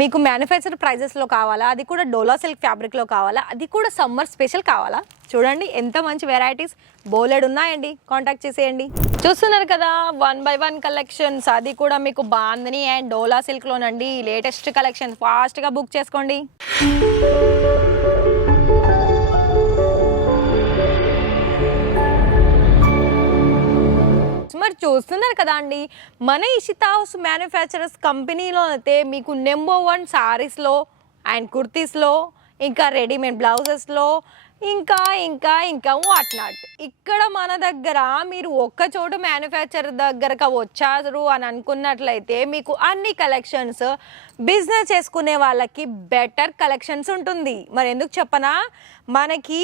మీకు మ్యానుఫ్యాక్చర్ ప్రైజెస్లో కావాలా, అది కూడా డోలా సిల్క్ ఫ్యాబ్రిక్లో కావాలా, అది కూడా సమ్మర్ స్పెషల్ కావాలా? చూడండి ఎంత మంచి వెరైటీస్ బోలెడ్ ఉన్నాయండి. కాంటాక్ట్ చేసేయండి. చూస్తున్నారు కదా 1/1 కలెక్షన్స్, అది కూడా మీకు బాందిని అండ్ డోలా సిల్క్లోనండి. లేటెస్ట్ కలెక్షన్ ఫాస్ట్గా బుక్ చేసుకోండి. మరి చూస్తున్నారు కదా అండి, మన ఇషితా హౌస్ మ్యానుఫ్యాక్చరర్స్ కంపెనీలో అయితే మీకు నెంబర్ 1 సారీస్లో అండ్ కుర్తీస్లో, ఇంకా రెడీమేడ్ బ్లౌజెస్లో, ఇంకా ఇంకా ఇంకా వాట్ నాట్. ఇక్కడ మన దగ్గర మీరు ఒక్క చోటు మ్యానుఫ్యాక్చర్ దగ్గరకు వచ్చారు అని అనుకున్నట్లయితే మీకు అన్ని కలెక్షన్స్ బిజినెస్ చేసుకునే వాళ్ళకి బెటర్ కలెక్షన్స్ ఉంటుంది. మరి ఎందుకు చెప్పనా, మనకి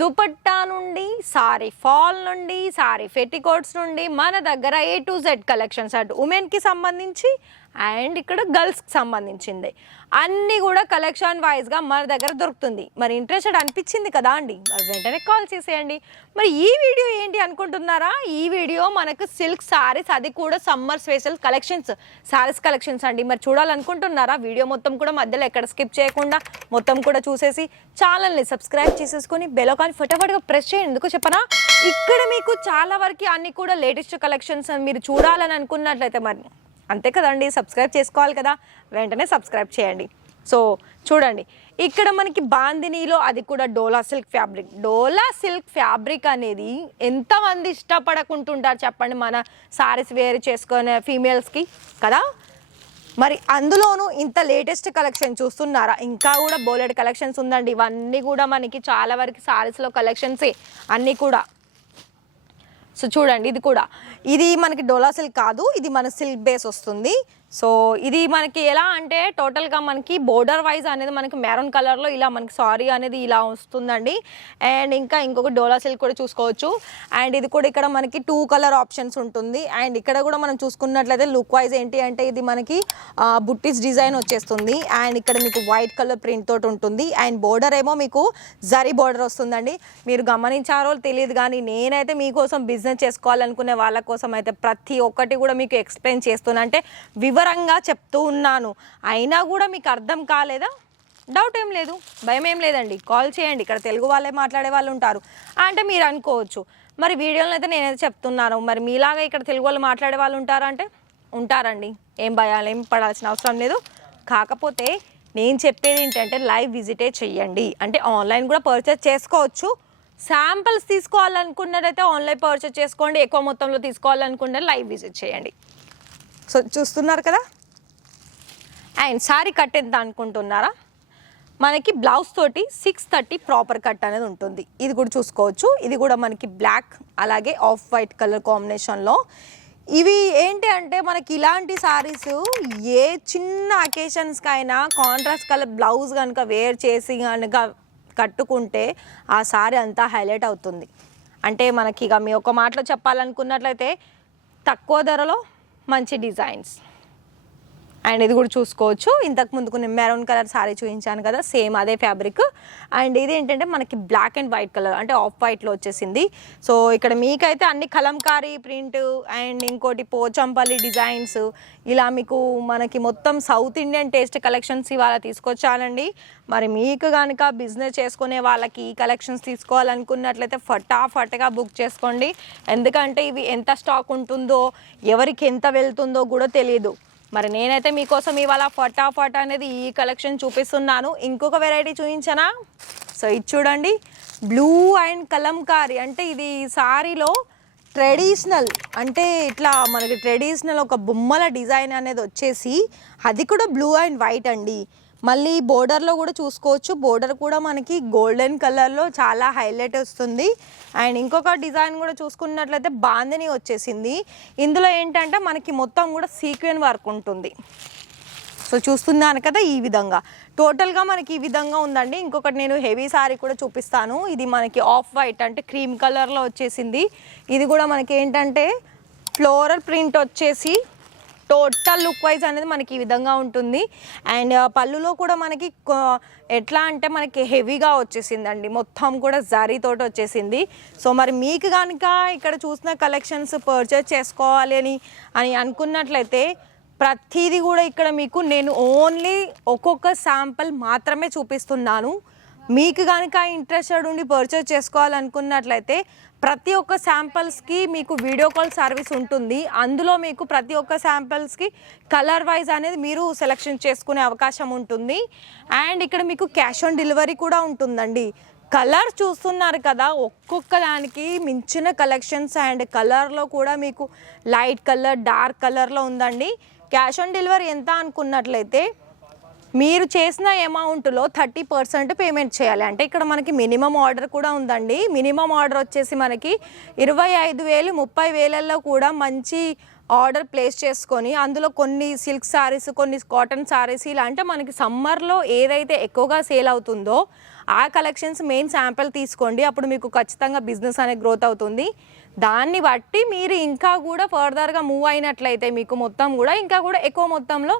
దుపట్టా నుండి సారీ ఫాల్ నుండి సారీ ఫెటికోట్స్ నుండి మన దగ్గర A to Z కలెక్షన్స్, అటు ఉమెన్కి సంబంధించి అండ్ ఇక్కడ గర్ల్స్కి సంబంధించింది అన్నీ కూడా కలెక్షన్ వైజ్గా మన దగ్గర దొరుకుతుంది. మరి ఇంట్రెస్టెడ్ అనిపించింది కదా అండి, మరి వెంటనే కాల్ చేసేయండి. మరి ఈ వీడియో ఏంటి అనుకుంటున్నారా, ఈ వీడియో మనకు సిల్క్ సారీస్, అది కూడా summer special collections, saris collections అండి. మరి చూడాలనుకుంటున్నారా, వీడియో మొత్తం కూడా మధ్యలో ఎక్కడ స్కిప్ చేయకుండా మొత్తం కూడా చూసేసి ఛానల్ని సబ్స్క్రైబ్ చేసేసుకొని బెల్ ఐకాన్ ఫటాఫట్గా ప్రెస్ చేయండి. ఎందుకు చెప్పనా, ఇక్కడ మీకు చాలా వరకు అన్నీ కూడా లేటెస్ట్ కలెక్షన్స్ మీరు చూడాలని అనుకున్నట్లయితే మరి అంతే కదండి, సబ్స్క్రైబ్ చేసుకోవాలి కదా, వెంటనే సబ్స్క్రైబ్ చేయండి. సో చూడండి, ఇక్కడ మనకి బాందినీలో అది కూడా డోలా సిల్క్ ఫ్యాబ్రిక్. డోలా సిల్క్ ఫ్యాబ్రిక్ అనేది ఎంతమంది ఇష్టపడకుంటుంటారు చెప్పండి, మన సారీస్ వేర్ చేసుకునే ఫీమేల్స్కి కదా. మరి అందులోనూ ఇంత లేటెస్ట్ కలెక్షన్ చూస్తున్నారా, ఇంకా కూడా బోలెడ్ కలెక్షన్స్ ఉందండి. ఇవన్నీ కూడా మనకి చాలా వరకు సారీస్లో కలెక్షన్సే అన్నీ కూడా. సో చూడండి, ఇది మనకి డోలా సిల్క్ కాదు, ఇది మన సిల్క్ బేస్ వస్తుంది. సో ఇది మనకి ఎలా అంటే టోటల్గా మనకి బోర్డర్ వైజ్ అనేది మనకి మెరూన్ కలర్లో ఇలా మనకి సారీ అనేది ఇలా వస్తుందండి. అండ్ ఇంకా ఇంకొక డోలా సిల్క్ కూడా చూసుకోవచ్చు. అండ్ ఇది కూడా ఇక్కడ మనకి 2 కలర్ ఆప్షన్స్ ఉంటుంది. అండ్ ఇక్కడ కూడా మనం చూసుకున్నట్లయితే లుక్ వైజ్ ఏంటి అంటే ఇది మనకి బుట్టీస్ డిజైన్ వచ్చేస్తుంది. అండ్ ఇక్కడ మీకు వైట్ కలర్ ప్రింట్ తోటి ఉంటుంది. అండ్ బోర్డర్ ఏమో మీకు జరీ బోర్డర్ వస్తుందండి. మీరు గమనించారో తెలియదు కానీ నేనైతే మీకోసం బిజినెస్ చేసుకోవాలనుకునే వాళ్ళ కోసం అయితే ప్రతి ఒక్కటి కూడా మీకు ఎక్స్ప్లెయిన్ చేస్తున్నా, అంటే వివరంగా చెప్తూ ఉన్నాను. అయినా కూడా మీకు అర్థం కాలేదా, డౌట్ ఏం లేదు, భయం ఏం లేదండి, కాల్ చేయండి. ఇక్కడ తెలుగు వాళ్ళే మాట్లాడే వాళ్ళు ఉంటారు. అంటే మీరు అనుకోవచ్చు మరి వీడియోలో అయితే నేనైతే చెప్తున్నాను, మరి మీలాగా ఇక్కడ తెలుగు వాళ్ళు మాట్లాడే వాళ్ళు ఉంటారంటే ఉంటారండి, ఏం భయాలు ఏం పడాల్సిన అవసరం లేదు. కాకపోతే నేను చెప్పేది ఏంటంటే లైవ్ విజిటే చెయ్యండి. అంటే ఆన్లైన్ కూడా పర్చేస్ చేసుకోవచ్చు. శాంపిల్స్ తీసుకోవాలనుకున్నట్టయితే ఆన్లైన్ పర్చేస్ చేసుకోండి. ఎక్కువ మొత్తంలో తీసుకోవాలనుకుంటే లైవ్ విజిట్ చేయండి. సో చూస్తున్నారు కదా. అండ్ సారీ కట్ ఎంత అనుకుంటున్నారా, మనకి బ్లౌజ్ తోటి 630 ప్రాపర్ కట్ అనేది ఉంటుంది. ఇది కూడా చూసుకోవచ్చు. ఇది కూడా మనకి బ్లాక్ అలాగే ఆఫ్ వైట్ కలర్ కాంబినేషన్లో. ఇవి ఏంటి అంటే మనకి ఇలాంటి సారీస్ ఏ చిన్న అకేషన్స్కైనా కాంట్రాస్ట్ కలర్ బ్లౌజ్ కనుక వేర్ చేసి కనుక కట్టుకుంటే ఆ సారీ అంతా హైలైట్ అవుతుంది. అంటే మనకి ఇక మీ ఒక మాటలో చెప్పాలనుకున్నట్లయితే తక్కువ ధరలో మంచి డిజైన్స్. అండ్ ఇది కూడా చూసుకోవచ్చు. ఇంతకు ముందుకు నేను మెరూన్ కలర్ సారీ చూపించాను కదా, సేమ్ అదే ఫ్యాబ్రిక్. అండ్ ఇది ఏంటంటే మనకి బ్లాక్ అండ్ వైట్ కలర్, అంటే ఆఫ్ వైట్లో వచ్చేసింది. సో ఇక్కడ మీకైతే అన్ని కలంకారీ ప్రింట్ అండ్ ఇంకోటి పోచంపల్లి డిజైన్స్, ఇలా మీకు మనకి మొత్తం సౌత్ ఇండియన్ టేస్ట్ కలెక్షన్స్ ఇవాళ తీసుకొచ్చానండి. మరి మీకు కనుక బిజినెస్ చేసుకునే వాళ్ళకి ఈ కలెక్షన్స్ తీసుకోవాలనుకున్నట్లయితే ఫటాఫట్గా బుక్ చేసుకోండి. ఎందుకంటే ఇవి ఎంత స్టాక్ ఉంటుందో ఎవరికి ఎంత వెళ్తుందో కూడా తెలియదు. మరి నేనైతే మీకోసం ఇవాళ ఫటాఫట్ అనేది ఈ కలెక్షన్ చూపిస్తున్నాను. ఇంకొక వెరైటీ చూపించనా. సో ఇది చూడండి, బ్లూ అండ్ కలంకారీ, అంటే ఇది సారీలో ట్రెడిషనల్, అంటే ఇట్లా మనకి ట్రెడిషనల్ ఒక బొమ్మల డిజైన్ అనేది వచ్చేసి అది కూడా బ్లూ అండ్ వైట్ అండి. మళ్ళీ బోర్డర్లో కూడా చూసుకోవచ్చు. బోర్డర్ కూడా మనకి గోల్డెన్ కలర్లో చాలా హైలైట్ వస్తుంది. అండ్ ఇంకొక డిజైన్ కూడా చూసుకున్నట్లయితే బాందిని వచ్చేసింది. ఇందులో ఏంటంటే మనకి మొత్తం కూడా సీక్వెన్ వర్క్ ఉంటుంది. సో చూస్తున్నాను కదా, ఈ విధంగా టోటల్గా మనకి ఈ విధంగా ఉందండి. ఇంకొకటి నేను హెవీ సారీ కూడా చూపిస్తాను. ఇది మనకి ఆఫ్ వైట్ అంటే క్రీమ్ కలర్లో వచ్చేసింది. ఇది కూడా మనకి ఏంటంటే ఫ్లోరల్ ప్రింట్ వచ్చేసి టోటల్ లుక్ వైజ్ అనేది మనకి ఈ విధంగా ఉంటుంది. అండ్ పళ్ళులో కూడా మనకి ఎట్లా అంటే మనకి హెవీగా వచ్చేసిందండి, మొత్తం కూడా జరీతోటి వచ్చేసింది. సో మరి మీకు కనుక ఇక్కడ చూసిన కలెక్షన్స్ పర్చేస్ చేసుకోవాలి అని అనుకున్నట్లయితే ప్రతిదీ కూడా ఇక్కడ మీకు నేను ఓన్లీ ఒక్కొక్క శాంపుల్ మాత్రమే చూపిస్తున్నాను. మీకు కనుక ఇంట్రెస్టెడ్ ఉండి పర్చేజ్ చేసుకోవాలనుకున్నట్లయితే ప్రతి ఒక్క శాంపిల్స్కి మీకు వీడియో కాల్ సర్వీస్ ఉంటుంది. అందులో మీకు ప్రతి ఒక్క శాంపిల్స్కి కలర్ వైజ్ అనేది మీరు సెలెక్షన్ చేసుకునే అవకాశం ఉంటుంది. అండ్ ఇక్కడ మీకు క్యాష్ ఆన్ డెలివరీ కూడా ఉంటుందండి. కలర్ చూస్తున్నారు కదా, ఒక్కొక్క దానికి మించిన కలెక్షన్స్ అండ్ కలర్లో కూడా మీకు లైట్ కలర్, డార్క్ కలర్లో ఉందండి. క్యాష్ ఆన్ డెలివరీ ఎంత అనుకున్నట్లయితే మీరు చేసిన అమౌంట్లో 30% పేమెంట్ చేయాలి. అంటే ఇక్కడ మనకి మినిమం ఆర్డర్ కూడా ఉందండి. మినిమం ఆర్డర్ వచ్చేసి మనకి 25,000, 30,000లో కూడా మంచి ఆర్డర్ ప్లేస్ చేసుకొని అందులో కొన్ని సిల్క్ శారీస్, కొన్ని కాటన్ శారీస్, ఇలా అంటే మనకి సమ్మర్లో ఏదైతే ఎక్కువగా సేల్ అవుతుందో ఆ కలెక్షన్స్ మెయిన్ శాంపిల్ తీసుకోండి. అప్పుడు మీకు ఖచ్చితంగా బిజినెస్ అనేది గ్రోత్ అవుతుంది. దాన్ని బట్టి మీరు ఇంకా కూడా ఫర్దర్గా మూవ్ అయినట్లయితే మీకు మొత్తం కూడా ఇంకా కూడా ఎక్కువ మొత్తంలో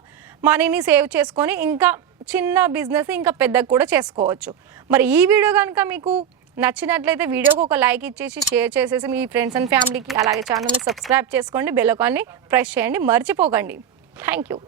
మనీని సేవ్ చేసుకొని ఇంకా చిన్న బిజినెస్ ఇంకా పెద్దగా కూడా చేసుకోవచ్చు. మరి ఈ వీడియో కనుక మీకు నచ్చినట్లయితే వీడియోకి ఒక లైక్ ఇచ్చేసి షేర్ చేసేసి మీ ఫ్రెండ్స్ అండ్ ఫ్యామిలీకి, అలాగే ఛానల్ని సబ్స్క్రైబ్ చేసుకోండి, బెల్ ఐకాన్ని ప్రెస్ చేయండి, మర్చిపోకండి. Thank you.